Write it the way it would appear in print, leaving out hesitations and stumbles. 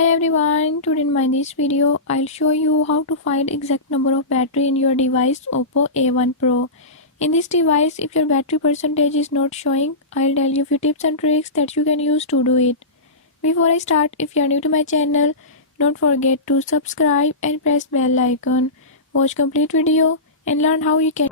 Hi everyone, today in this video I'll show you how to find exact number of battery in your device Oppo A1 Pro. In this device, if your battery percentage is not showing, I'll tell you few tips and tricks that you can use to do it. Before I start, if you are new to my channel, don't forget to subscribe and press bell icon. Watch complete video and learn how you can